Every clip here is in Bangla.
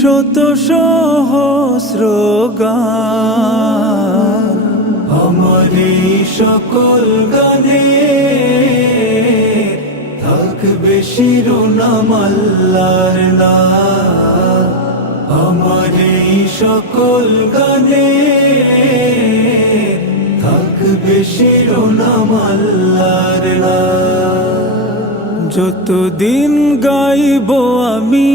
শত সহস্র গান আমার এই সকল গানে থাকবে শিরোনাম আল্লাহর নাম। আমার এই সকল গানে থাকবে শিরোনাম আল্লাহর নাম। যতদিন গাইব আমি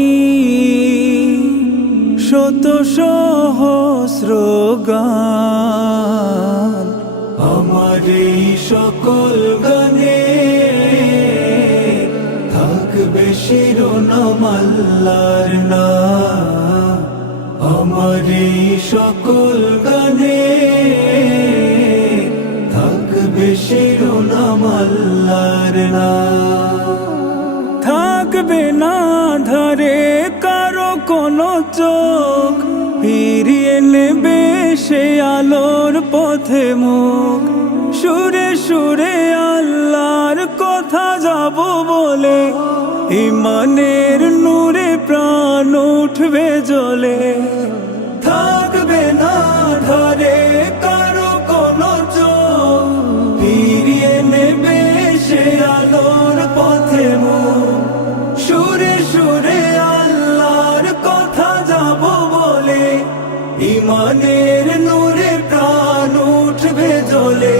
শত সহস্র গান আমার এই সকল গানে থাকবে শিরোনাম আল্লাহর নাম। আমার এই সকল গানে থাকবে শিরোনাম আল্লাহর নাম। থাকবে না ধারে কারো কোনো চোখ, ফিরিয়ে নেবে সে আলোর পথে মুখ। সুরে সুরে আল্লাহর কথা যাব বলে, ঈমানের নূরে প্রাণ উঠবে জ্বলে। থাকবে না ধারে কারো কোনো চোখ, ফিরিয়ে নেবে সে আলোর পথে মুখ। সুরে সুরে আল্লাহর কথা যাব বলে, ঈমানের নূরে প্রাণ উঠবে জ্বলে।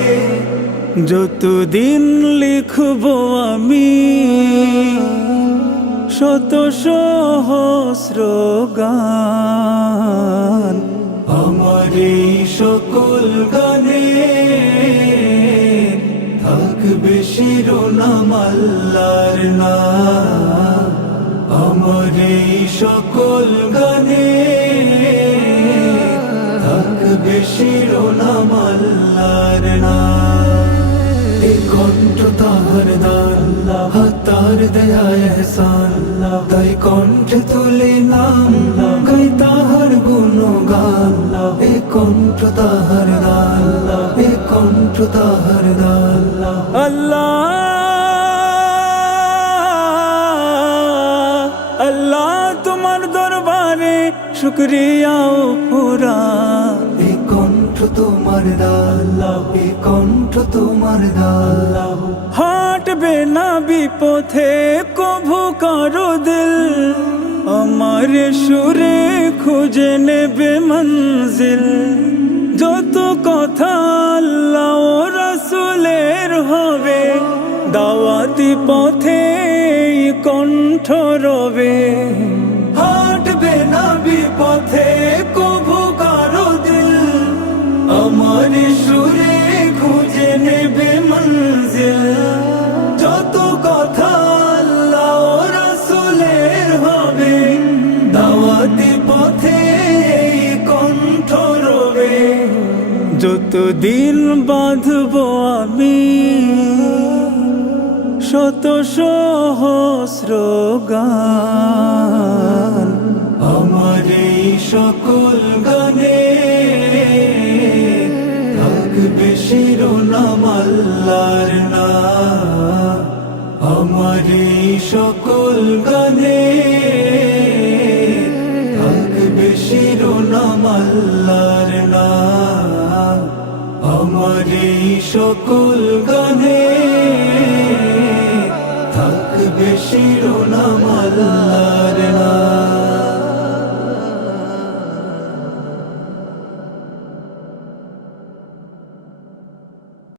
যতদিন লিখব আমি শত সহস্র গান আমার এই সকল গানে থাকবে শিরোনাম আল্লাহর নাম। আমার এই সকল গানে থাকবে শিরোনাম আল্লাহর নাম। এই কণ্ঠ তাহার দান, তার দয়া এহসান, তাই কণ্ঠে তুলে নাম গাই তাহার গুণগান। এই কণ্ঠ তাহার দান, এই কণ্ঠ তাহার দান। আল্লাহ আল্লাহ তোমার দরবারে শুকরিয়া ও পুরা। এই কণ্ঠ তোমার দান, এই কণ্ঠ তোমার দান। হাঁটবে না বিপথে কভু কারো দিল, আমার সুরে খুঁজে নেবে মঞ্জিল। যত কথা আল্লাহ ও রাসূলের হবে, দাওয়াতি পথে কণ্ঠ রবে। হাঁটবে না বিপথে কভু কারো দিল, আমার সুরে খুঁজে নেবে মঞ্জিল। যত কথা আল্লাহ ও রাসূলের হবে, দাওয়াতি পথে কণ্ঠ রবে। যতদিন বাঁধব আমি শত সহস্র গান আমার এই সকল গানে থাকবে শিরোনাম আল্লাহর নাম। আমার এই সকল গানে থাকবে শিরোনাম আল্লাহর নাম। আমার এই সকল গানে থাকবে শিরোনাম আল্লাহর